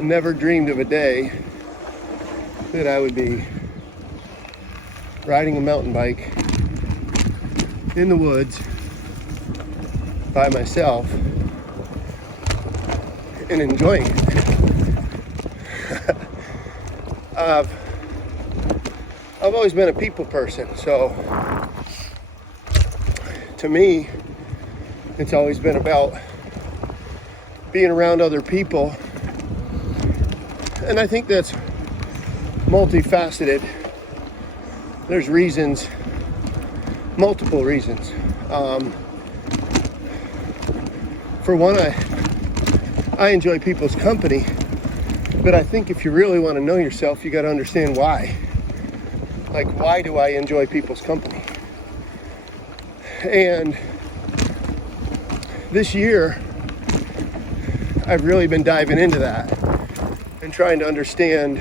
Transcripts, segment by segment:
never dreamed of a day that I would be riding a mountain bike in the woods by myself and enjoying it. I've always been a people person, so to me, it's always been about being around other people, and I think that's multifaceted. There's reasons, multiple reasons. For one, I enjoy people's company, but I think if you really want to know yourself, you got to understand why. Like, why do I enjoy people's company? And this year, I've really been diving into that and trying to understand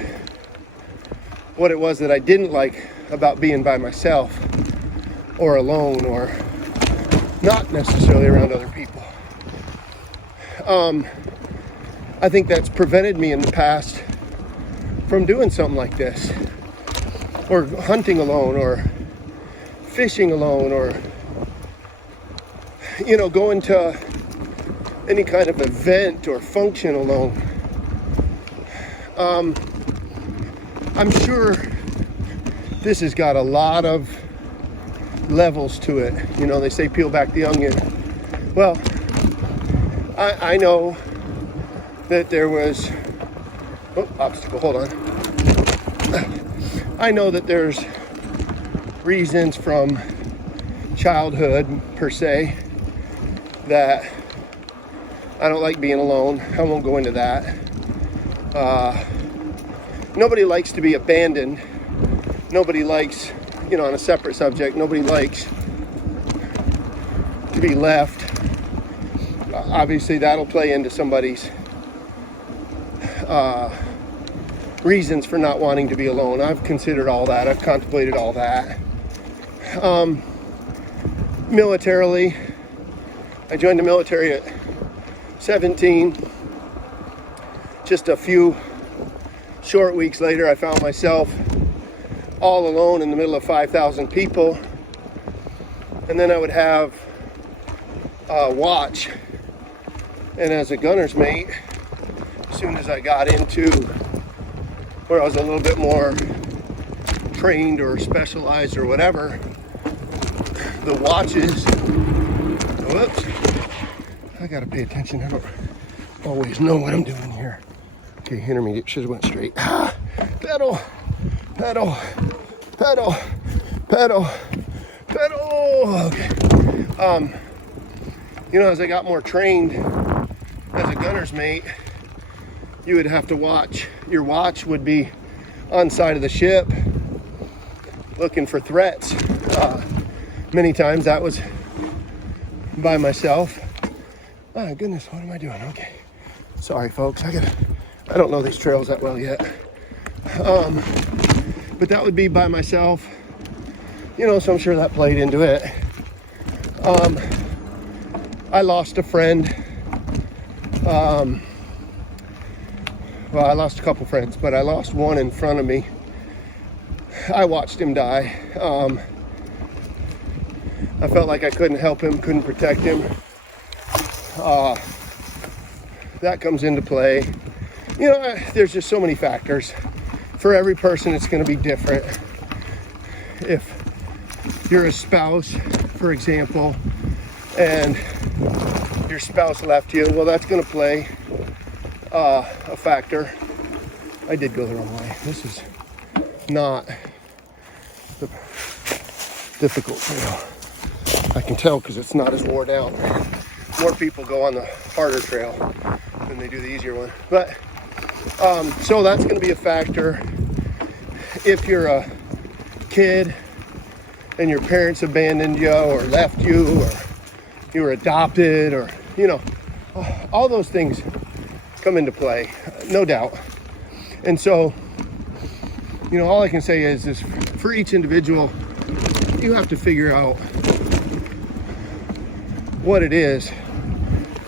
what it was that I didn't like about being by myself or alone or not necessarily around other people. I think that's prevented me in the past from doing something like this, or hunting alone, or fishing alone, or going to any kind of event or function alone. I'm sure this has got a lot of levels to it. They say peel back the onion. Well, I know that there was obstacle, hold on. I know that there's reasons from childhood per se that I don't like being alone. I won't go into that. Nobody likes to be abandoned. Nobody likes, on a separate subject, nobody likes to be left. Obviously, that'll play into somebody's reasons for not wanting to be alone. I've considered all that. I've contemplated all that. Militarily, I joined the military at 17. Just a few short weeks later, I found myself all alone in the middle of 5,000 people. And then I would have a watch. And as a gunner's mate, as soon as I got into where I was a little bit more trained or specialized or whatever, the watches, whoops, I gotta pay attention. I don't always know what I'm doing here. Okay, intermediate, should have went straight. Pedal, pedal, pedal, pedal, pedal. Okay. As I got more trained as a gunner's mate, you would have to watch. Your watch would be on side of the ship looking for threats. Many times that was by myself. Oh goodness, what am I doing? Okay. Sorry folks, I don't know these trails that well yet. But that would be by myself. So I'm sure that played into it. I lost a friend. Well, I lost a couple friends, but I lost one in front of me. I watched him die. I felt like I couldn't help him, couldn't protect him. That comes into play. There's just so many factors. For every person, it's going to be different. If you're a spouse, for example, and your spouse left you, well, that's going to play a factor. I did go the wrong way. This is not the difficult trail. I can tell because it's not as worn out. More people go on the harder trail than they do the easier one. But so that's going to be a factor. If you're a kid and your parents abandoned you or left you, or you were adopted, or all those things come into play, no doubt. And so, all I can say is for each individual, you have to figure out what it is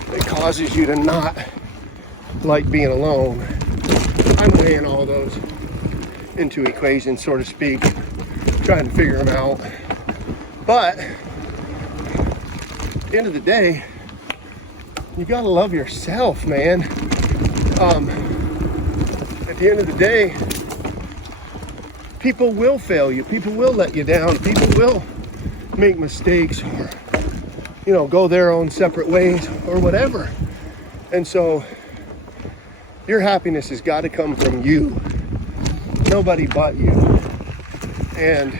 that causes you to not like being alone. I'm weighing all those into equations, so to speak, trying to figure them out. But at the end of the day, you gotta love yourself, man. At the end of the day, people will fail you. People will let you down. People will make mistakes or, go their own separate ways or whatever. And so your happiness has got to come from you. Nobody but you. And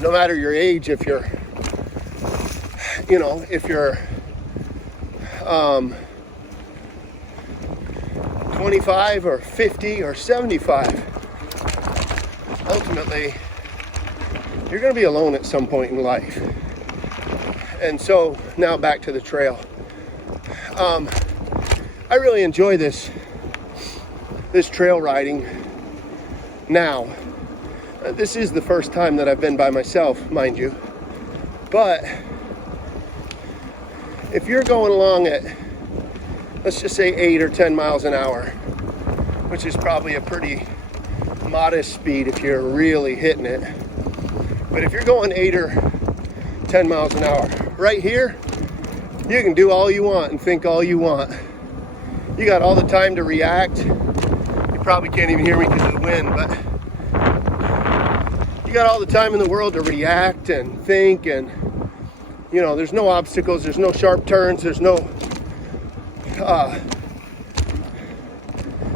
no matter your age, if you're 25 or 50 or 75, ultimately, you're going to be alone at some point in life. And so now back to the trail. I really enjoy this trail riding now. This is the first time that I've been by myself, mind you. But if you're going along at, let's just say 8 or 10 miles an hour, which is probably a pretty modest speed if you're really hitting it. But if you're going 8 or 10 miles an hour, right here, you can do all you want and think all you want. You got all the time to react. You probably can't even hear me because of the wind, but you got all the time in the world to react and think, and there's no obstacles, there's no sharp turns, there's no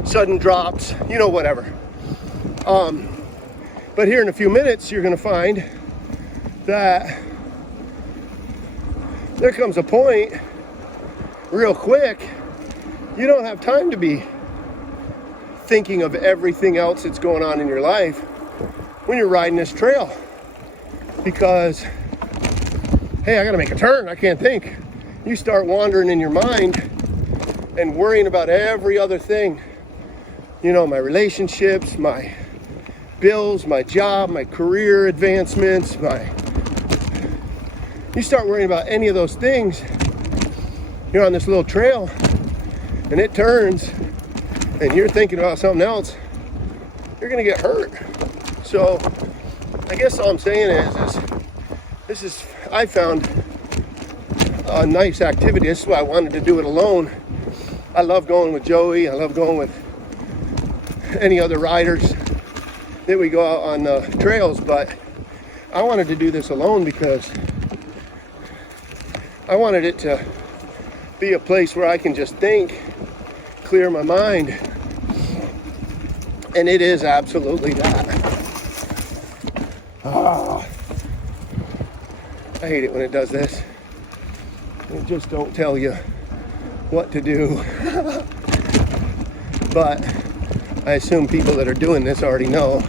sudden drops, whatever. But here in a few minutes, you're gonna find that there comes a point real quick, you don't have time to be thinking of everything else that's going on in your life when you're riding this trail. Because, hey, I gotta make a turn, I can't think. You start wandering in your mind and worrying about every other thing. My relationships, my bills, my job, my career advancements, you start worrying about any of those things, you're on this little trail and it turns and you're thinking about something else, you're gonna get hurt. So I guess all I'm saying is I found a nice activity. This is why I wanted to do it alone. I love going with Joey. I love going with any other riders that we go out on the trails, but I wanted to do this alone because I wanted it to be a place where I can just think, clear my mind, and it is absolutely that. I hate it when it does this. It just don't tell you what to do. But I assume people that are doing this already know.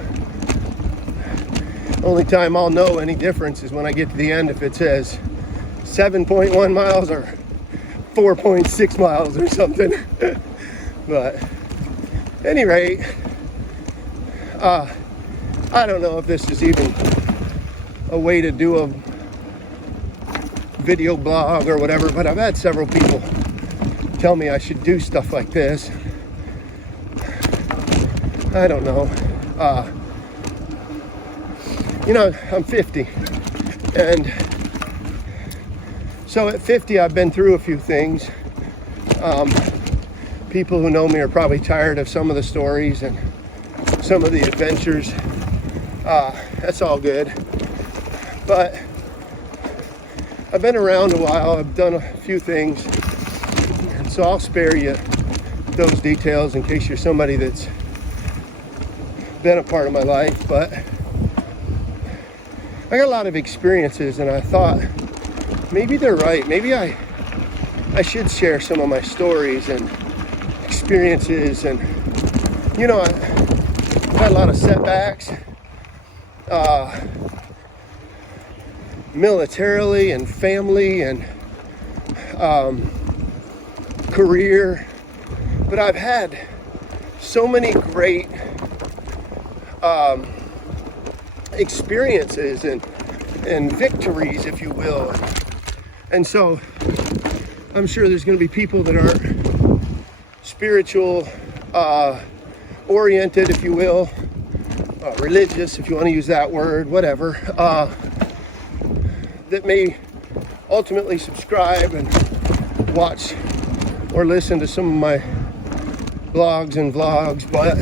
Only time I'll know any difference is when I get to the end, if it says 7.1 miles or 4.6 miles or something. But at any rate, I don't know if this is even a way to do a video blog or whatever, but I've had several people tell me I should do stuff like this. I don't know. I'm 50, and so at 50 I've been through a few things. People who know me are probably tired of some of the stories and some of the adventures. That's all good, but I've been around a while. I've done a few things, and so I'll spare you those details in case you're somebody that's been a part of my life. But I got a lot of experiences, and I thought maybe they're right. Maybe I should share some of my stories and experiences. And I've had a lot of setbacks, militarily and family and career, but I've had so many great experiences and victories, if you will. And so I'm sure there's going to be people that aren't spiritual oriented, if you will, religious, if you want to use that word, whatever, that may ultimately subscribe and watch or listen to some of my blogs and vlogs, but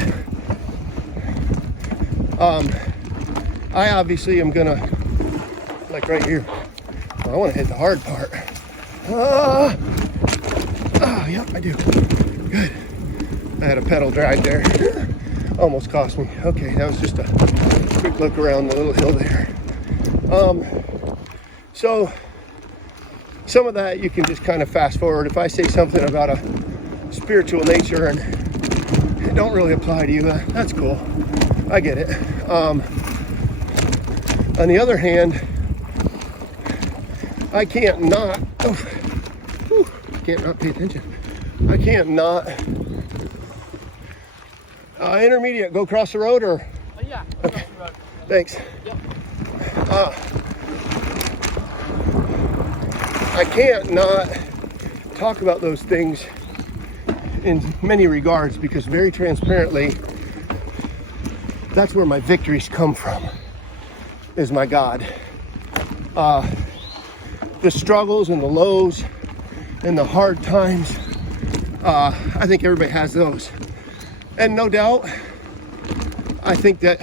I obviously am gonna, like right here, I want to hit the hard part. Yep, I do. Good. I had a pedal drag there. Almost cost me. Okay, that was just a quick look around the little hill there. So some of that you can just kind of fast forward. If I say something about a spiritual nature and it don't really apply to you, that's cool. I get it. On the other hand, I can't not pay attention. I can't not. Intermediate, go across the road or? Yeah. Okay. Thanks. Yep. I can't not talk about those things in many regards because very transparently, that's where my victories come from, is my God. The struggles and the lows and the hard times, I think everybody has those. And no doubt, I think that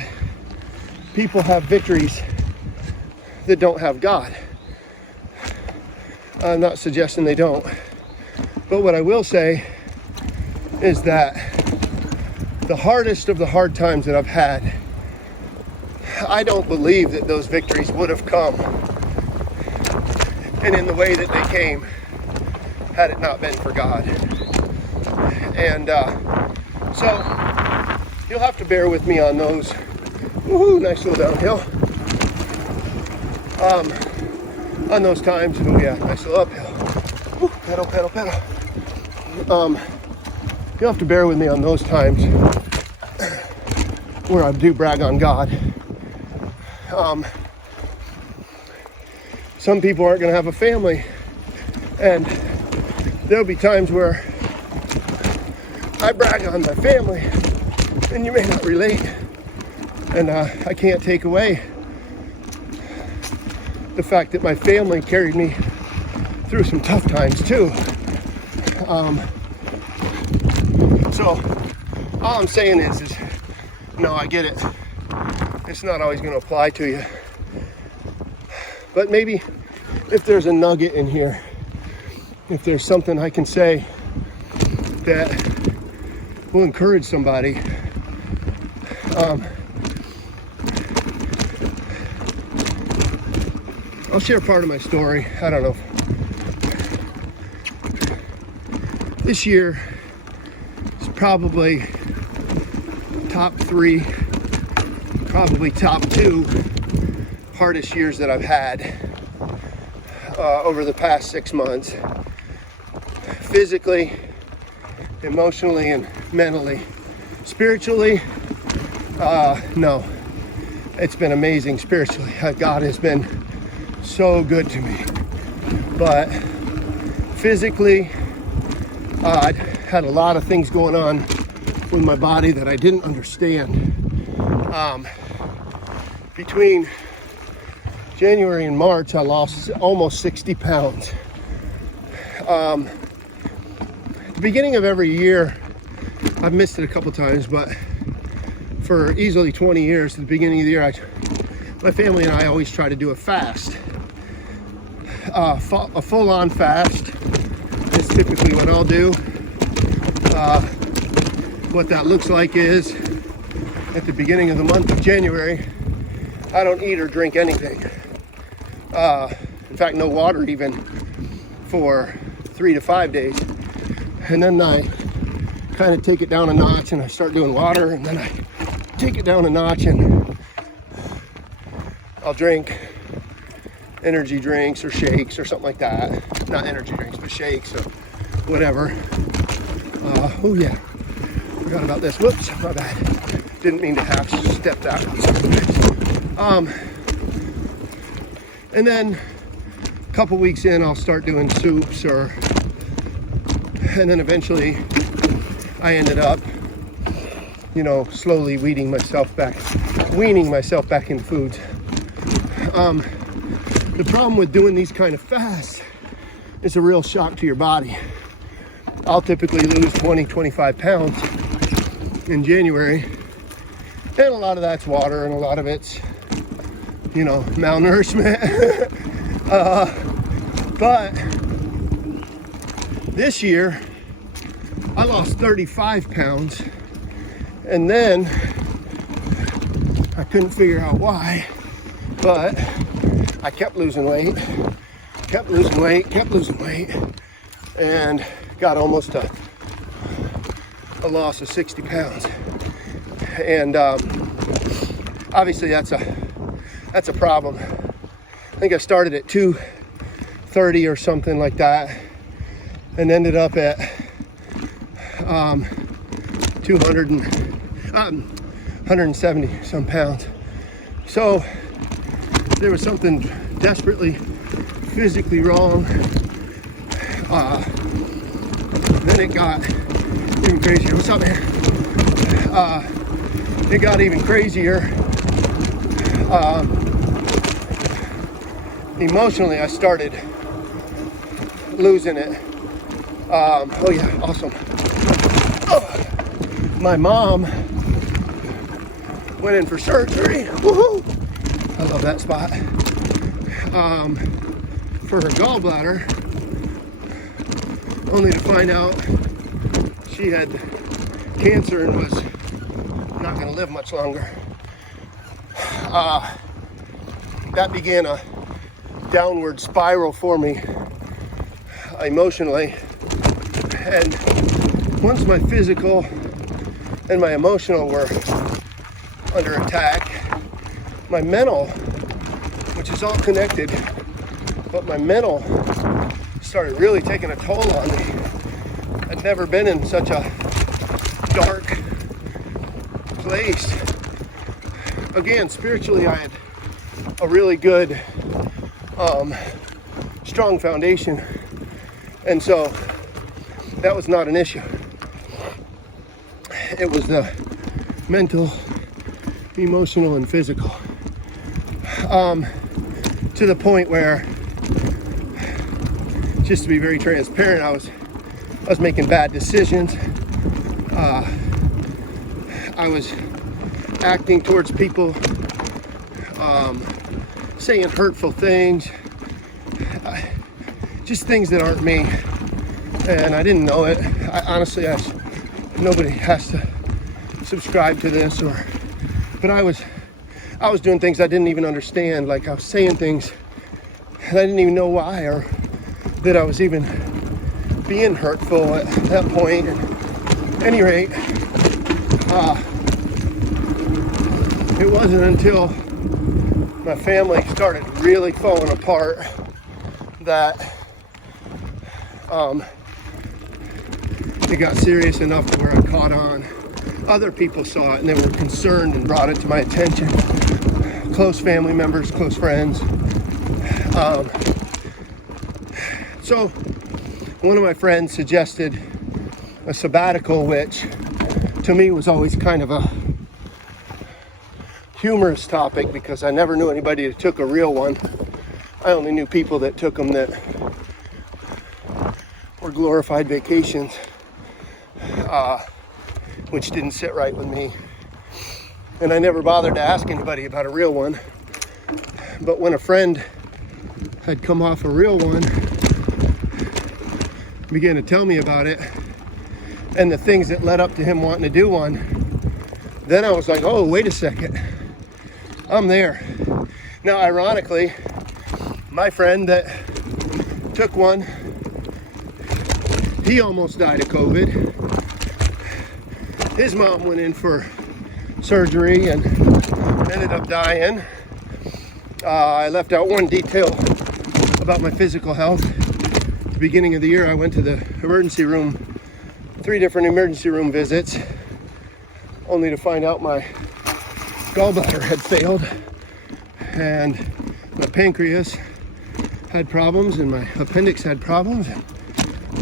people have victories that don't have God. I'm not suggesting they don't. But what I will say is that the hardest of the hard times that I've had, I don't believe that those victories would have come and in the way that they came had it not been for God. And so you'll have to bear with me on those. Woohoo, nice little downhill. On those times, oh yeah, nice little uphill. Woo, pedal, pedal, pedal. You'll have to bear with me on those times where I do brag on God. Some people aren't gonna have a family, and there'll be times where I brag on my family, and you may not relate, and I can't take away the fact that my family carried me through some tough times too. So all I'm saying is no, I get it. It's not always going to apply to you, but maybe if there's a nugget in here, if there's something I can say that will encourage somebody, I'll share part of my story. I don't know. This year is probably top 3, probably top 2 hardest years that I've had over the past 6 months. Physically, emotionally, and mentally. Spiritually, no. It's been amazing spiritually. God has been so good to me. But physically, I had a lot of things going on with my body that I didn't understand. Between January and March, I lost almost 60 pounds. At the beginning of every year, I've missed it a couple times, but for easily 20 years, at the beginning of the year, my family and I always try to do a fast. A full-on fast is typically what I'll do. What that looks like is, at the beginning of the month of January, I don't eat or drink anything. In fact, no water even for 3 to 5 days. And then I kind of take it down a notch and I start doing water, and then I take it down a notch and I'll drink energy drinks or shakes or something like that. Not energy drinks, but shakes or whatever. Oh yeah, forgot about this. Whoops, my bad. Didn't mean to have stepped out. And then a couple weeks in, I'll start doing soups, and then eventually I ended up slowly weaning myself back into foods. The problem with doing these kind of fasts is a real shock to your body. I'll typically lose 20, 25 pounds in January, and a lot of that's water, and a lot of it's, malnourishment. But this year, I lost 35 pounds, and then I couldn't figure out why, but I kept losing weight, and got almost a loss of 60 pounds. And obviously that's a problem. I think I started at 230 or something like that, and ended up at 170 some pounds. So there was something desperately physically wrong. Then it got even crazier. What's up, man? It got even crazier. Emotionally, I started losing it. Oh yeah, awesome. Oh, my mom went in for surgery. Woohoo! I love that spot. For her gallbladder, only to find out she had cancer and was not going to live much longer. That began a downward spiral for me emotionally, and once my physical and my emotional were under attack, my mental, which is all connected, but my mental started really taking a toll on me. I'd never been in such a dark place. Again, spiritually, I had a really good, strong foundation, and so that was not an issue. It was the mental, emotional, and physical, to the point where, just to be very transparent, I was making bad decisions. I was acting towards people, saying hurtful things, just things that aren't me, and I didn't know it. Honestly, nobody has to subscribe to this, but I was doing things I didn't even understand. Like, I was saying things that I didn't even know why, or that I was even being hurtful at that point. At any rate, it wasn't until my family started really falling apart that it got serious enough to where I caught on. Other people saw it and they were concerned and brought it to my attention. Close family members, close friends. So one of my friends suggested a sabbatical, which to me was always kind of a humorous topic because I never knew anybody that took a real one. I only knew people that took them that were glorified vacations, which didn't sit right with me. And I never bothered to ask anybody about a real one. But when a friend had come off a real one, began to tell me about it and the things that led up to him wanting to do one, then I was like, oh, wait a second, I'm there. Now, ironically, my friend that took one, he almost died of COVID. His mom went in for surgery and ended up dying. I left out one detail about my physical health. At the beginning of the year, I went to the emergency room, 3 different emergency room visits, only to find out my gallbladder had failed and my pancreas had problems and my appendix had problems and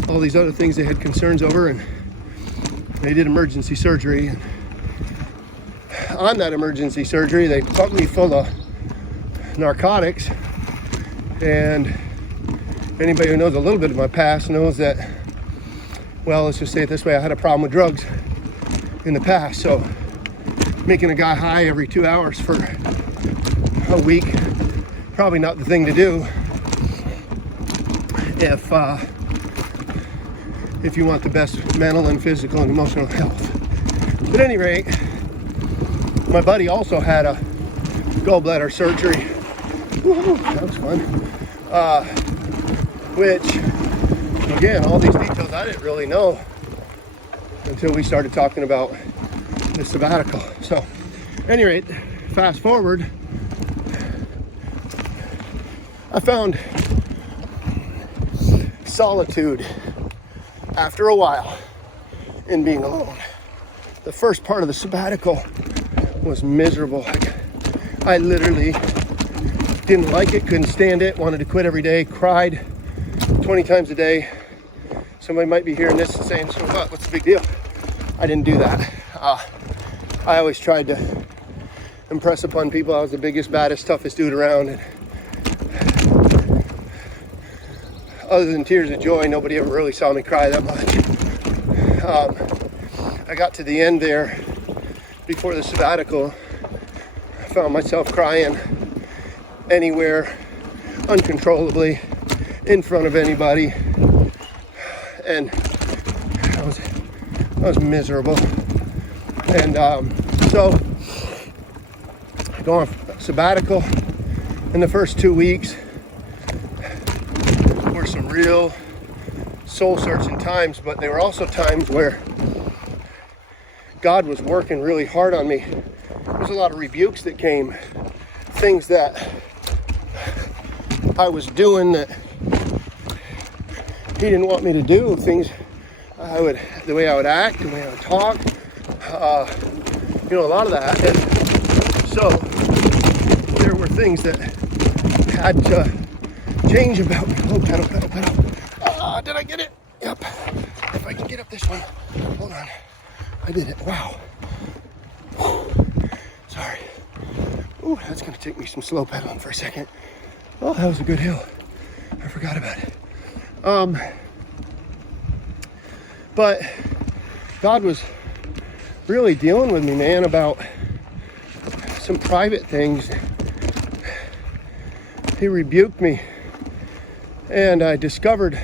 all these other things they had concerns over, and they did emergency surgery and on that emergency surgery, they pumped me full of narcotics. And anybody who knows a little bit of my past knows that, well, let's just say it this way, I had a problem with drugs in the past. So making a guy high every 2 hours for a week, probably not the thing to do if you want the best mental and physical and emotional health. But at any rate, my buddy also had a gallbladder surgery. Woo-hoo, that was fun. Which, again, all these details I didn't really know until we started talking about the sabbatical. So, at any rate, fast forward, I found solitude after a while in being alone. The first part of the sabbatical was miserable. I literally didn't like it, couldn't stand it, wanted to quit every day, cried 20 times a day. Somebody might be hearing this and saying, so what? What's the big deal? I didn't do that. I always tried to impress upon people I was the biggest, baddest, toughest dude around. And other than tears of joy, nobody ever really saw me cry that much. I got to the end there before the sabbatical. I found myself crying anywhere, uncontrollably, in front of anybody. And I was miserable. And so I go on sabbatical. In the first 2 weeks were some real soul searching times, but they were also times where God was working really hard on me. There was a lot of rebukes that came, things that I was doing that He didn't want me to do, things the way I would act, the way I would talk, a lot of that. And so there were things that had to change about me. Oh, pedal. Did I get it? Yep. If I can get up this one. Hold on. I did it. Wow. Whew. Sorry. Ooh, that's going to take me some slow pedaling for a second. Oh, that was a good hill. I forgot about it. But God was really dealing with me, man, about some private things. He rebuked me. And I discovered,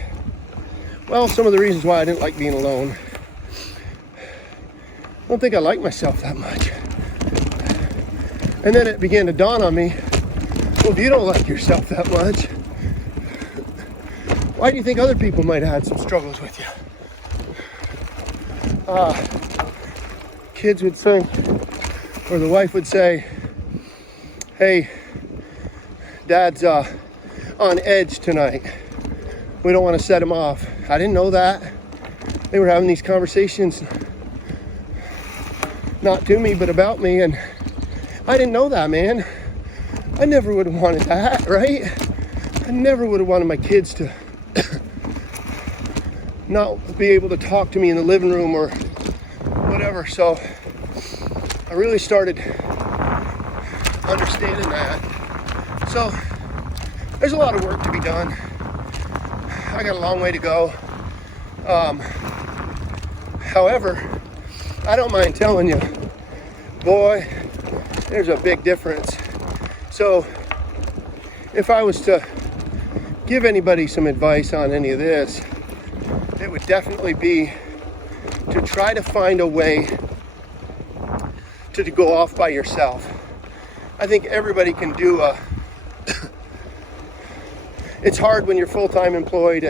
some of the reasons why I didn't like being alone. I don't think I like myself that much. And then it began to dawn on me, well, if you don't like yourself that much, why do you think other people might have had some struggles with you? Kids would say, or the wife would say, hey, Dad's on edge tonight. We don't want to set him off. I didn't know that. They were having these conversations, not to me, but about me, and I didn't know that, man. I never would have wanted that, right? I never would have wanted my kids to not be able to talk to me in the living room or whatever. So I really started understanding that. So there's a lot of work to be done. I got a long way to go. However, I don't mind telling you, boy, there's a big difference. So if I was to give anybody some advice on any of this, it would definitely be to try to find a way to go off by yourself. I think everybody can do it's hard when you're full-time employed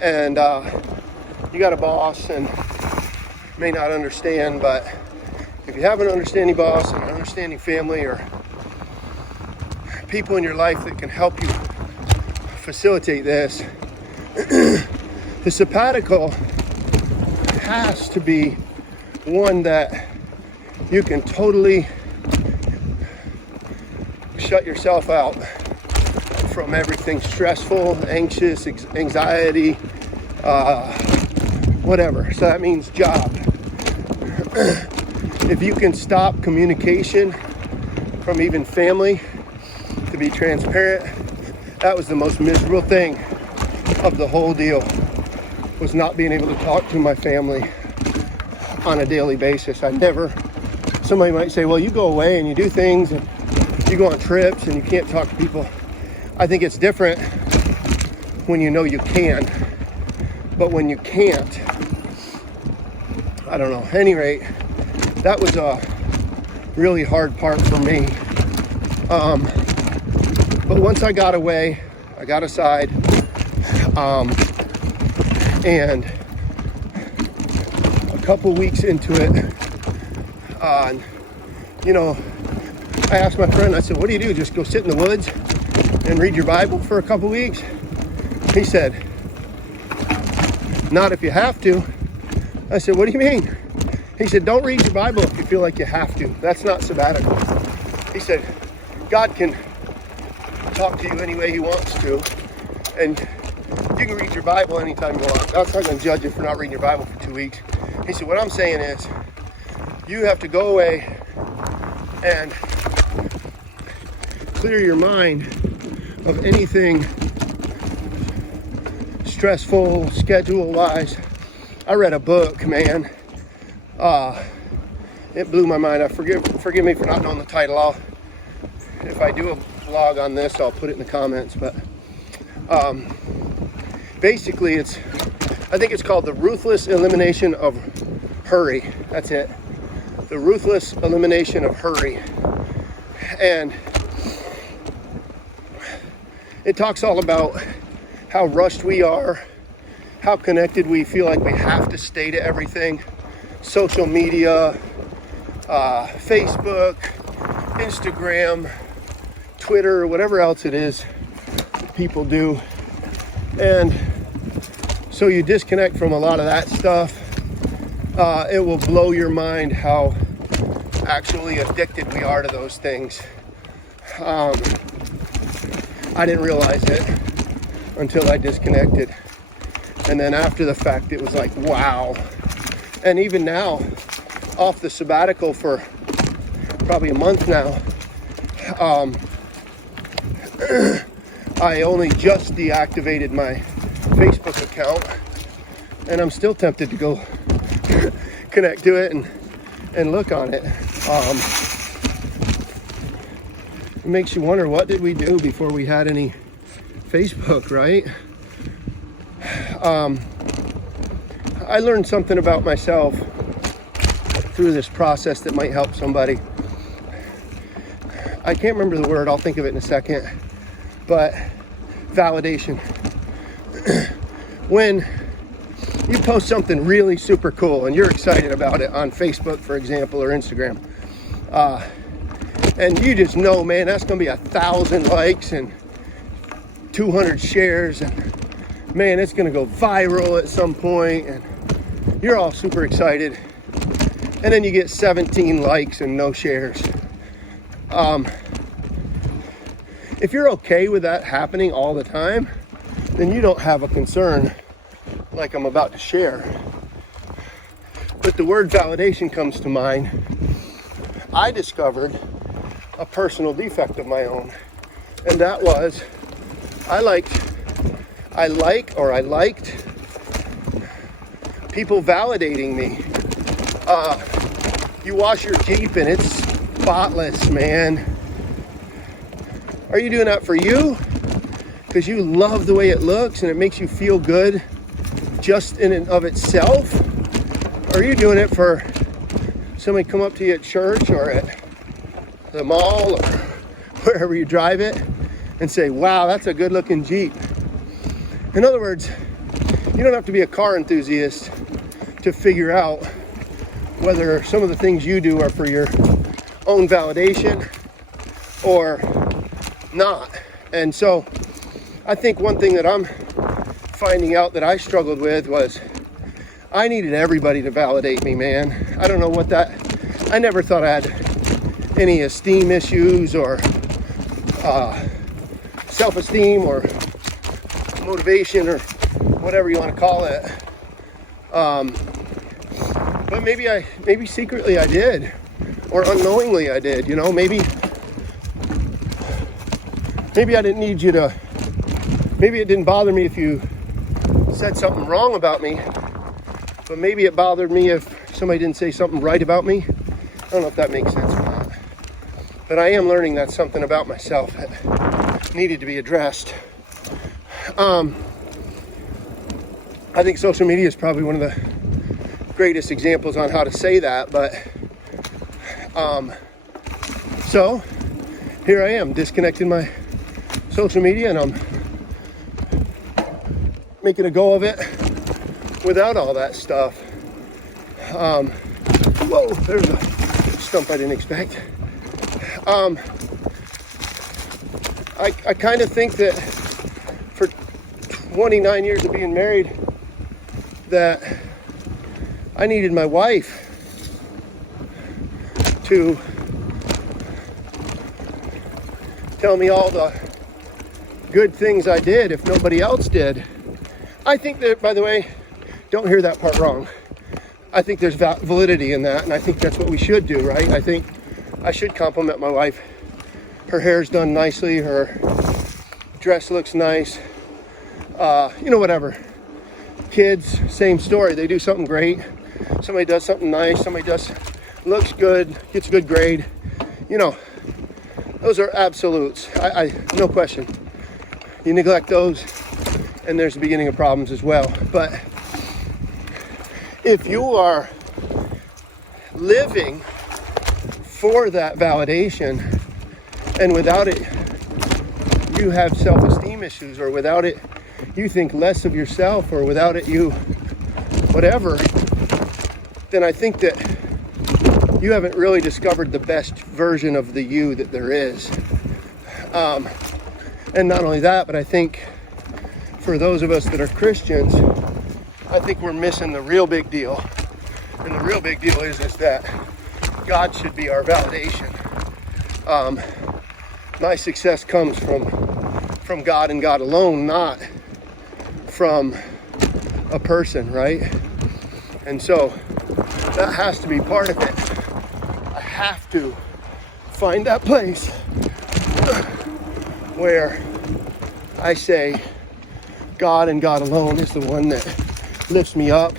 and you got a boss and may not understand, but if you have an understanding boss and an understanding family or people in your life that can help you facilitate this, the sabbatical has to be one that you can totally shut yourself out from everything stressful, anxious, anxiety, whatever. So that means job. if you can stop communication from even family, to be transparent, that was the most miserable thing of the whole deal, was not being able to talk to my family on a daily basis. Somebody might say, well, you go away and you do things and you go on trips and you can't talk to people. I think it's different when you know you can, but when you can't, I don't know. At any rate, that was a really hard part for me. But once I got away, I got aside, and a couple weeks into it, I asked my friend, I said, what do you do? Just go sit in the woods and read your Bible for a couple weeks? He said, not if you have to. I said, what do you mean? He said, don't read your Bible if you feel like you have to. That's not sabbatical. He said, God can talk to you any way he wants to, and you can read your Bible anytime you want. God's not going to judge you for not reading your Bible for 2 weeks. He said, what I'm saying is, you have to go away and clear your mind of anything stressful, schedule-wise. I read a book, man. It blew my mind. Forgive me for not knowing the title. If I do a vlog on this, I'll put it in the comments. But basically, I think it's called The Ruthless Elimination of Hurry. That's it. The Ruthless Elimination of Hurry. And it talks all about how rushed we are, how connected we feel like we have to stay to everything. Social media, Facebook, Instagram, Twitter, whatever else it is people do. And so you disconnect from a lot of that stuff. It will blow your mind how actually addicted we are to those things. I didn't realize it until I disconnected. And then after the fact, it was like, wow. And even now, off the sabbatical for probably a month now, I only just deactivated my Facebook account, and I'm still tempted to go connect to it and look on it. It makes you wonder, what did we do before we had any Facebook, right? I learned something about myself through this process that might help somebody. I can't remember the word, I'll think of it in a second, but validation. When you post something really super cool and you're excited about it on Facebook, for example, or Instagram, and you just know, man, that's gonna be 1,000 likes and 200 shares, and man, it's gonna go viral at some point, and you're all super excited, and then you get 17 likes and no shares. If you're okay with that happening all the time, then you don't have a concern like I'm about to share. But the word validation comes to mind. I discovered a personal defect of my own, and that was I liked people validating me. You wash your Jeep and it's spotless, man. Are you doing that for you? Because you love the way it looks and it makes you feel good just in and of itself? Or are you doing it for somebody come up to you at church or at the mall or wherever you drive it and say, wow, that's a good looking Jeep? In other words, you don't have to be a car enthusiast to figure out whether some of the things you do are for your own validation or not. And so I think one thing that I'm finding out that I struggled with was I needed everybody to validate me, man. I don't know what that, I never thought I had any esteem issues or self-esteem or motivation or whatever you want to call it. But maybe secretly I did, or unknowingly I did, you know, maybe I didn't need you to, maybe it didn't bother me if you said something wrong about me, but maybe it bothered me if somebody didn't say something right about me. I don't know if that makes sense or not, but I am learning that something about myself that needed to be addressed. I think social media is probably one of the greatest examples on how to say that, but so here I am, disconnecting my social media, and I'm making a go of it without all that stuff. Whoa, there's a stump I didn't expect. I kind of think that for 29 years of being married, that I needed my wife to tell me all the good things I did if nobody else did. I think that, by the way, don't hear that part wrong. I think there's validity in that, and I think that's what we should do, right? I think I should compliment my wife. Her hair's done nicely, her dress looks nice, you know, whatever. Kids, same story. They do something great. Somebody does something nice. Somebody looks good, gets a good grade. You know, those are absolutes. I no question. You neglect those, and there's the beginning of problems as well. But if you are living for that validation, and without it, you have self-esteem issues, or without it, you think less of yourself, or without it, you whatever, then I think that you haven't really discovered the best version of the you that there is. And not only that, but I think for those of us that are Christians, I think we're missing the real big deal. And the real big deal is that God should be our validation. My success comes from God and God alone, not from a person, right? And so that has to be part of it. I have to find that place where I say God and God alone is the one that lifts me up,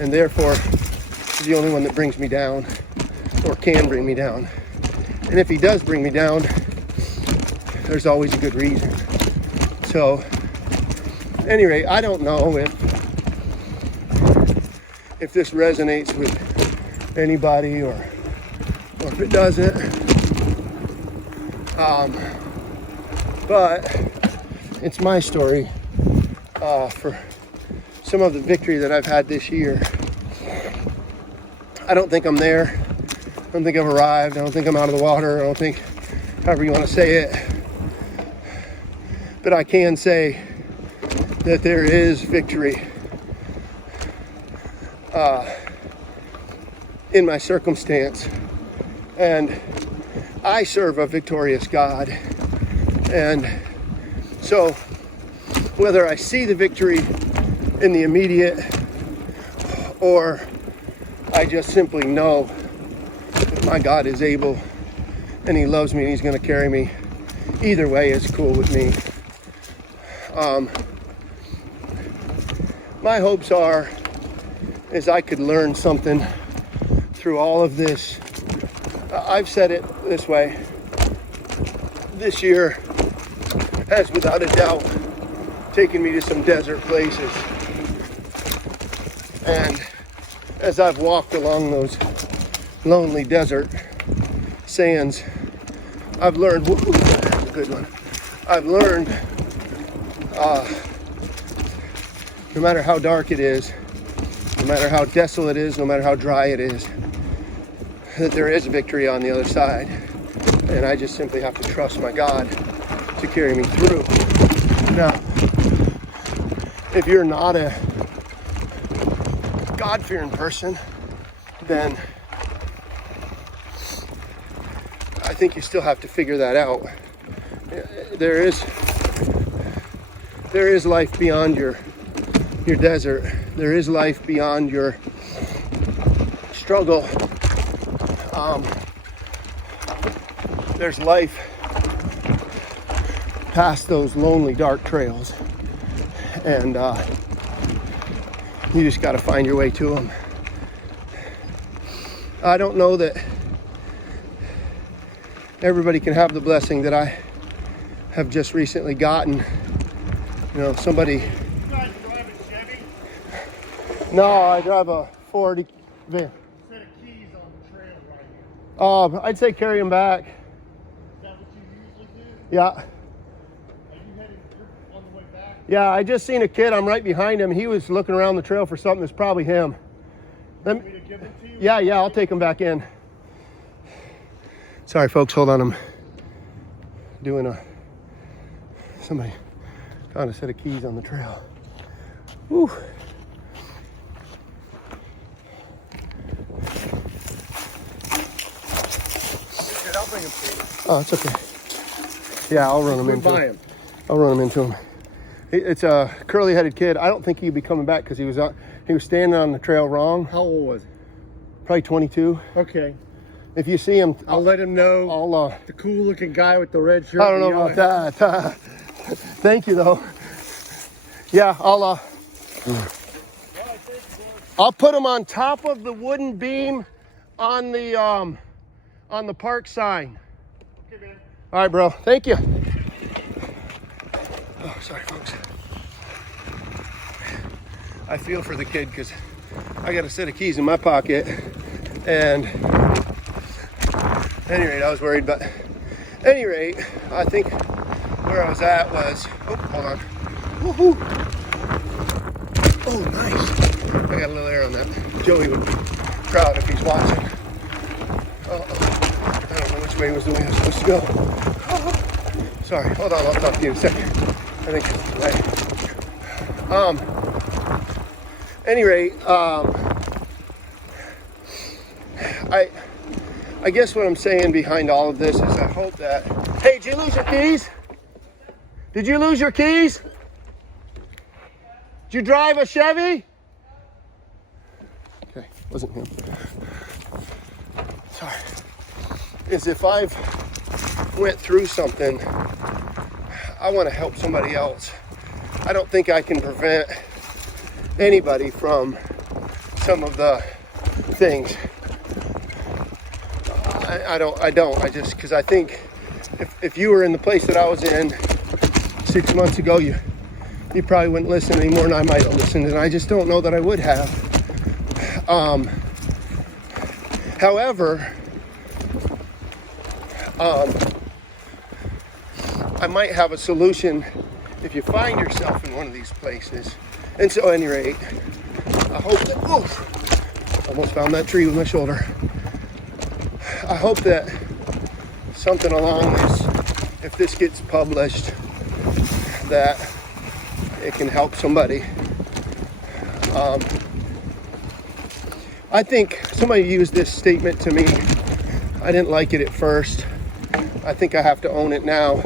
and therefore is the only one that brings me down, or can bring me down. And if he does bring me down, there's always a good reason. So, at any rate, I don't know if this resonates with anybody, or if it doesn't. But it's my story for some of the victory that I've had this year. I don't think I'm there. I don't think I've arrived. I don't think I'm out of the water. I don't think, however you want to say it. But I can say that there is victory in my circumstance. And I serve a victorious God. And so whether I see the victory in the immediate, or I just simply know that my God is able and he loves me and he's going to carry me, either way is cool with me. My hopes is I could learn something through all of this. I've said it this way. This year has without a doubt taken me to some desert places. And as I've walked along those lonely desert sands, I've learned, that's a good one. I've learned, no matter how dark it is, no matter how desolate it is, no matter how dry it is, that there is victory on the other side. And I just simply have to trust my God to carry me through. Now, if you're not a God-fearing person, then I think you still have to figure that out. There is life beyond your desert. There is life beyond your struggle. There's life past those lonely, dark trails, and you just got to find your way to them. I don't know that everybody can have the blessing that I have just recently gotten. You know, somebody. You guys drive a Chevy? No, I drive a Ford van. Set of keys on the trail right here. I'd say carry them back. Is that what you usually do? Yeah. Are you headed? You're on the way back? Yeah, I just seen a kid. I'm right behind him. He was looking around the trail for something. It's probably him. Want me to give them to you? Yeah, I'll take him back in. Sorry, folks. Hold on. I'm doing somebody found a set of keys on the trail. Woo. I'll bring them to you. Oh, it's okay. Yeah, I'll run him into him. I'll run him into him. It's a curly-headed kid. I don't think he'd be coming back because he was standing on the trail wrong. How old was he? Probably 22. Okay. If you see him, I'll let him know. I'll the cool-looking guy with the red shirt. I don't know about that. Thank you, though. Yeah, I'll put him on top of the wooden beam on the park sign. Okay, man. All right, bro. Thank you. Oh, sorry, folks. I feel for the kid because I got a set of keys in my pocket, and at any rate, I was worried. But at any rate, I think where I was at was. Oh, hold on. Woohoo! Oh, nice. I got a little air on that. Joey would be proud if he's watching. I don't know which way was the way I was supposed to go. Sorry, hold on, I'll talk to you in a second. I think it's right. Any rate, I guess what I'm saying behind all of this is I hope that. Hey, did you lose your keys? Did you lose your keys? Did you drive a Chevy? Okay, wasn't him. Sorry. Is if I've went through something, I want to help somebody else. I don't think I can prevent anybody from some of the things. I don't. I just, because I think if you were in the place that I was in 6 months ago, you probably wouldn't listen any more than I might have listened, and I just don't know that I would have. However, I might have a solution if you find yourself in one of these places. And so, at any rate, I hope that, oof, almost found that tree with my shoulder. I hope that something along this, if this gets published, that it can help somebody. I think somebody used this statement to me. I didn't like it at first. I think I have to own it now.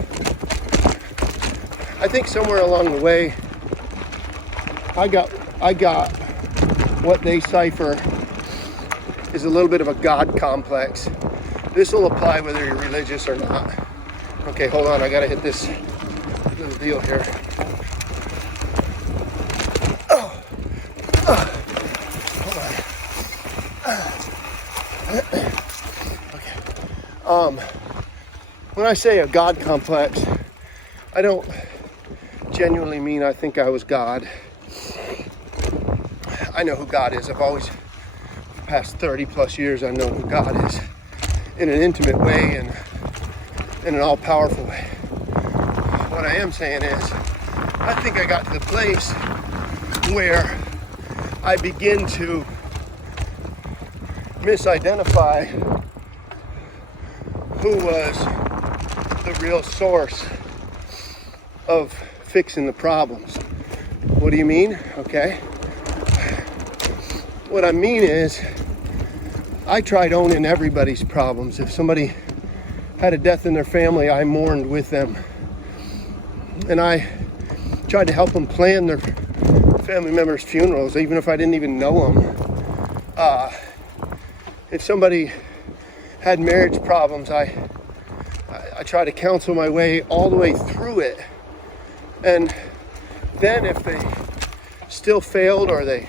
I think somewhere along the way, I got what they cipher is a little bit of a God complex. This will apply whether you're religious or not. Okay, hold on, I gotta hit this little deal here. Hold on. Okay. When I say a God complex, I don't genuinely mean I think I was God. I know who God is. I've always, the past 30 plus years, I know who God is in an intimate way and in an all-powerful way. What I am saying is, I think I got to the place where I begin to misidentify who was the real source of fixing the problems. What do you mean? Okay. What I mean is, I tried owning everybody's problems. If somebody had a death in their family, I mourned with them. And I tried to help them plan their family members' funerals, even if I didn't even know them. if somebody had marriage problems, I try to counsel my way all the way through it. And then if they still failed, or they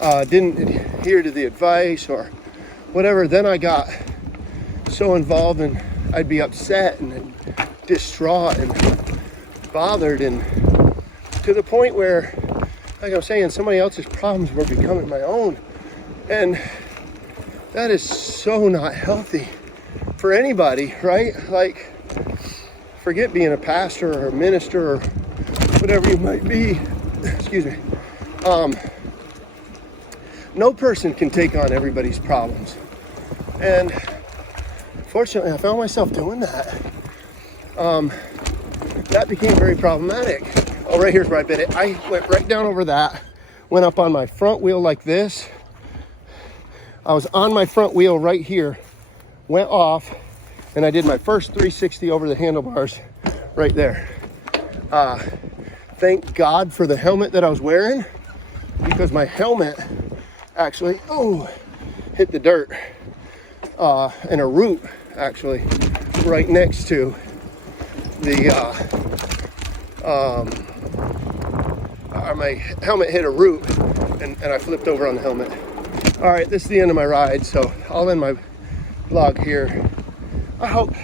didn't adhere to the advice or whatever, then I got so involved, and I'd be upset and distraught and bothered, and to the point where, like I'm saying, somebody else's problems were becoming my own. And that is so not healthy for anybody, right? Like, forget being a pastor or a minister or whatever you might be. Excuse me. No person can take on everybody's problems. And fortunately, I found myself doing that. That became very problematic. Oh, right here's where I bit it. I went right down over that, went up on my front wheel like this. I was on my front wheel right here, went off, and I did my first 360 over the handlebars right there. Thank God for the helmet that I was wearing, because my helmet actually, hit the dirt, and a root actually right next to the, my helmet hit a root, and I flipped over on the helmet. All right, this is the end of my ride, so I'll end my vlog here. I hope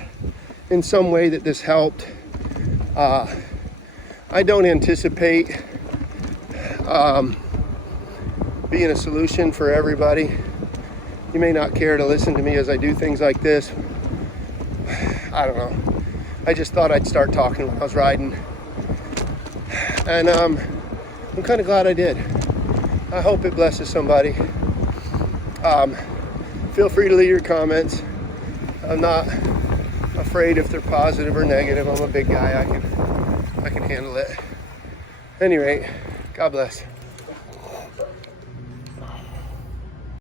in some way that this helped. I don't anticipate being a solution for everybody. You may not care to listen to me as I do things like this. I don't know. I just thought I'd start talking when I was riding. And I'm kind of glad I did. I hope it blesses somebody. Feel free to leave your comments. I'm not afraid if they're positive or negative. I'm a big guy. I can handle it. Anyway, God bless.